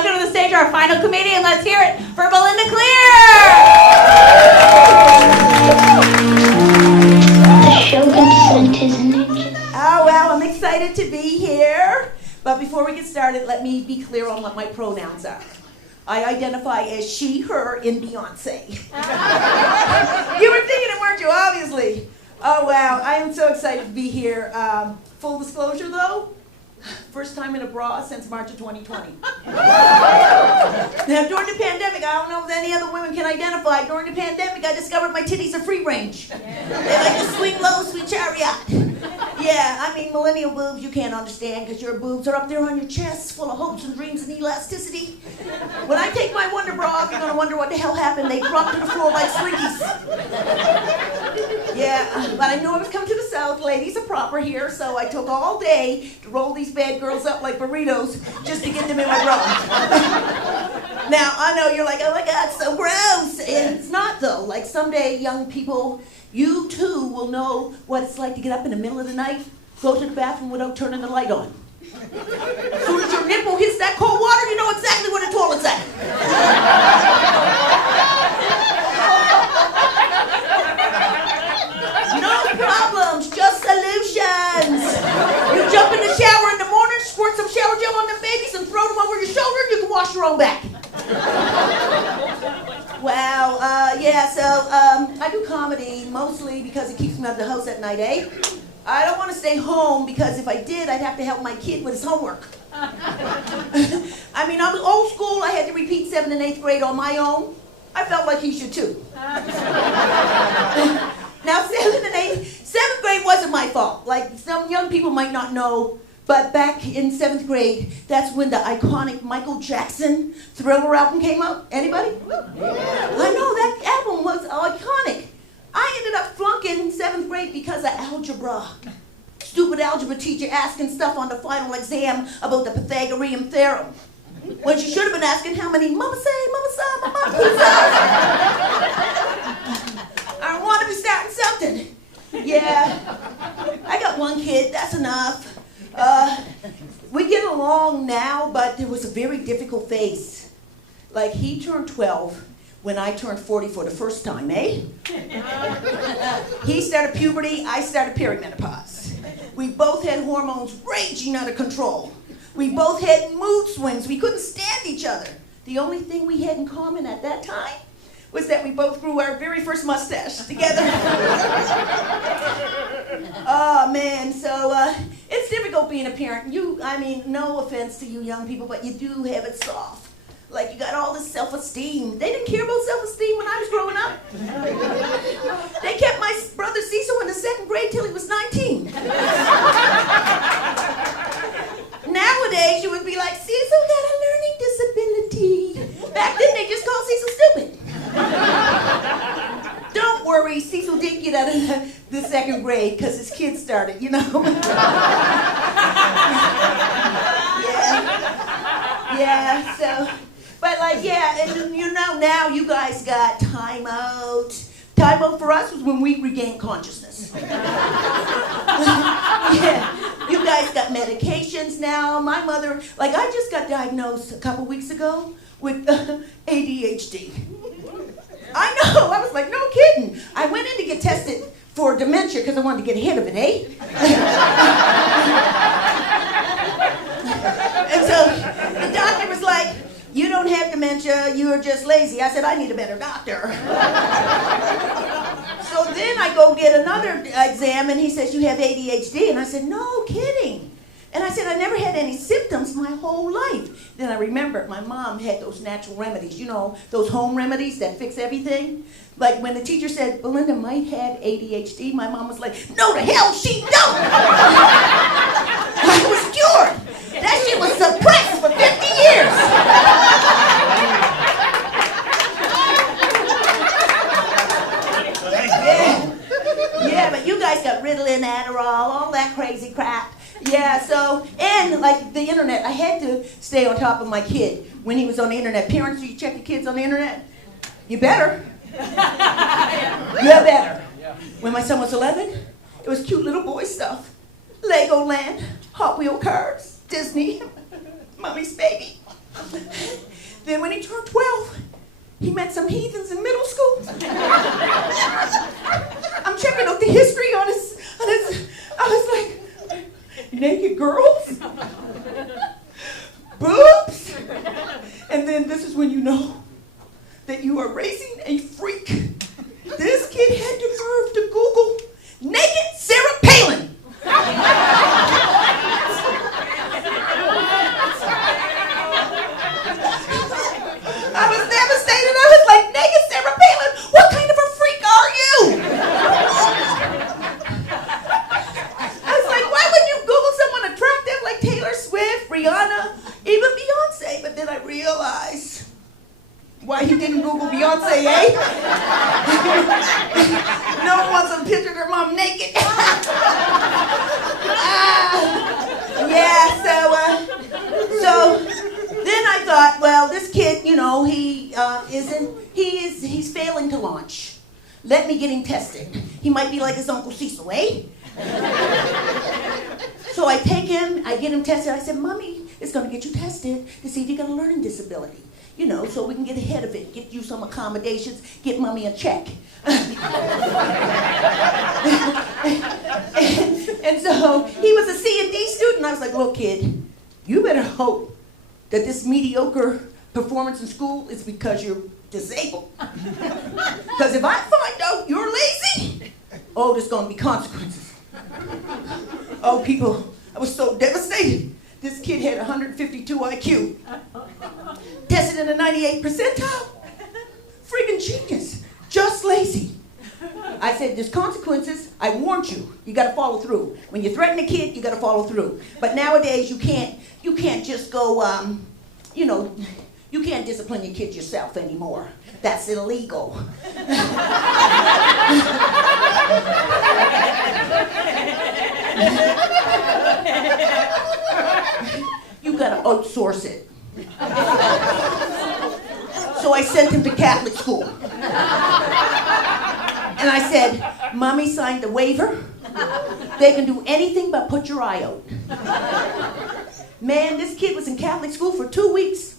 welcome to the stage our final comedian. Let's hear it for Belinda Clear! The show consent, isn't it? Oh, well, I'm excited to be here. But before we get started, let me be clear on what my pronouns are. I identify as she, her, in Beyonce. You were thinking it, weren't you? Obviously. Oh, wow. I am so excited to be here. Full disclosure, though, first time in a bra since March of 2020. Now, during the pandemic, I don't know if any other women can identify. During the pandemic, I discovered my titties are free range. They like to swing low, sweet chariot. Yeah, I mean, millennial boobs, you can't understand because your boobs are up there on your chest, full of hopes and dreams and elasticity. When I take my Wonder Bra off, you're going to wonder what the hell happened. They dropped to the floor like Slinkies. Yeah, but I knew I was coming to the South. Ladies are proper here, so I took all day to roll these bad girls up like burritos just to get them in my bra. Now, I know you're like, oh my God, so gross. And it's not, though. Like, someday, young people, you too will know what it's like to get up in the middle of the night, go to the bathroom without turning the light on. As soon as your nipple hits that cold water, you know exactly where the toilet's at. No problems, just solutions. You jump in the shower in the morning, squirt some shower gel on them babies, and throw them over your shoulder, and you can wash your own back. Wow, I do comedy mostly because it keeps me out of the house at night, eh? I don't want to stay home because if I did, I'd have to help my kid with his homework. I mean, I'm old school. I had to repeat 7th and 8th grade on my own. I felt like he should too. Now, 7th grade wasn't my fault. Like, some young people might not know, but back in 7th grade, that's when the iconic Michael Jackson Thriller album came out. Anybody? Yeah. I know, that album was iconic. I ended up flunking 7th grade because of algebra. Stupid algebra teacher asking stuff on the final exam about the Pythagorean theorem. When she should have been asking how many mama say, mama saw, mama I want to be starting something. Yeah, I got one kid, that's enough. We get along now, but there was a very difficult phase. Like, he turned 12 when I turned 40 for the first time, eh? He started puberty, I started perimenopause. We both had hormones raging out of control. We both had mood swings. We couldn't stand each other. The only thing we had in common at that time was that we both grew our very first mustache together. Oh, man, so it's difficult being a parent. No offense to you young people, but you do have it soft. Like, you got all this self-esteem. They didn't care about self-esteem when I was growing up. They kept my brother Cecil in the 2nd grade till he was 19. Nowadays, you would be like, Cecil got a learning disability. Back then, they just called Cecil stupid. Don't worry, Cecil did get out of the 2nd grade because his kids started, you know. Yeah, so... But and you know now you guys got time out. Time out for us was when we regained consciousness. Yeah, you guys got medications now. My mother, I just got diagnosed a couple weeks ago with ADHD. I know, I was like, no kidding. I went in to get tested for dementia because I wanted to get ahead of it, eh? And so the doctor was like, you don't have dementia, you're just lazy. I said, I need a better doctor. So then I go get another exam, and he says, you have ADHD. And I said, no kidding. And I said, I never had any symptoms my whole life. Then I remembered my mom had those natural remedies, you know, those home remedies that fix everything. Like when the teacher said, Belinda might have ADHD, my mom was like, no the hell she don't! I was cured. That shit was suppressed for 50 years. Yeah, but you guys got Ritalin, Adderall, all that crazy crap. Yeah, so, and like the internet, I had to stay on top of my kid when he was on the internet. Parents, do you check your kids on the internet? You better. You better. When my son was 11, it was cute little boy stuff. Legoland, Hot Wheel cars, Disney, Mommy's Baby. Then when he turned 12, he met some heathens in middle school. I'm checking out the history on his, I was like, naked girls, boobs, and then this is when you know that you are raising a freak. This kid had the nerve to Google naked Sarah Palin. I was devastated. I was like, naked Sarah Palin, what kind of a freak are you? I was like, why wouldn't you Google someone attractive like Taylor Swift, Rihanna, even Beyonce? But then I realized why he didn't Google Beyonce, eh? No one wants to picture their mom naked. So then I thought, well, this kid, you know, he's failing to launch. Let me get him tested. He might be like his Uncle Cecil, eh? So I take him, I get him tested. I said, Mommy is going to get you tested to see if you got a learning disability. You know, so we can get ahead of it, get you some accommodations, get Mommy a check. and so he was a C and D student. I was like, look, kid, you better hope that this mediocre performance in school is because you're disabled. Because if I find out you're lazy, oh, there's going to be consequences. Oh, people, I was so devastated. This kid had 152 IQ. Tested in the 98th percentile. Freaking genius. Just lazy. I said, there's consequences. I warned you. You got to follow through. When you threaten a kid, you got to follow through. But nowadays, you can't just go, you know, you can't discipline your kids yourself anymore. That's illegal. You got to outsource it. So I sent him to Catholic school. And I said, Mommy signed the waiver. They can do anything but put your eye out. Man, this kid was in Catholic school for 2 weeks.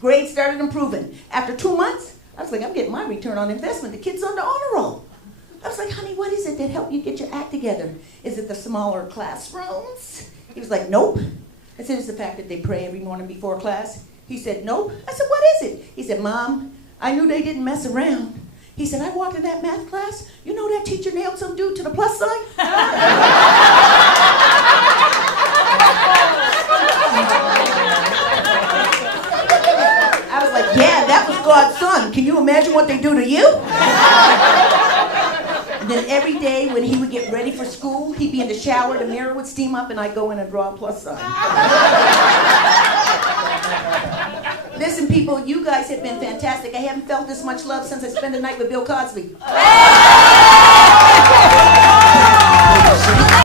Grades started improving. After 2 months, I was like, I'm getting my return on investment. The kid's on the honor roll. I was like, honey, what is it that helped you get your act together? Is it the smaller classrooms? He was like, nope. I said, it's the fact that they pray every morning before class. He said, nope. I said, what is it? He said, Mom, I knew they didn't mess around. He said, I walked in that math class. You know that teacher nailed some dude to the plus sign? I was like, yeah, that was God's son. Can you imagine what they do to you? And then every day when he would get ready for school, he'd be in the shower, the mirror would steam up, and I'd go in and draw a plus sign. Listen, people, you guys have been fantastic. I haven't felt this much love since I spent the night with Bill Cosby.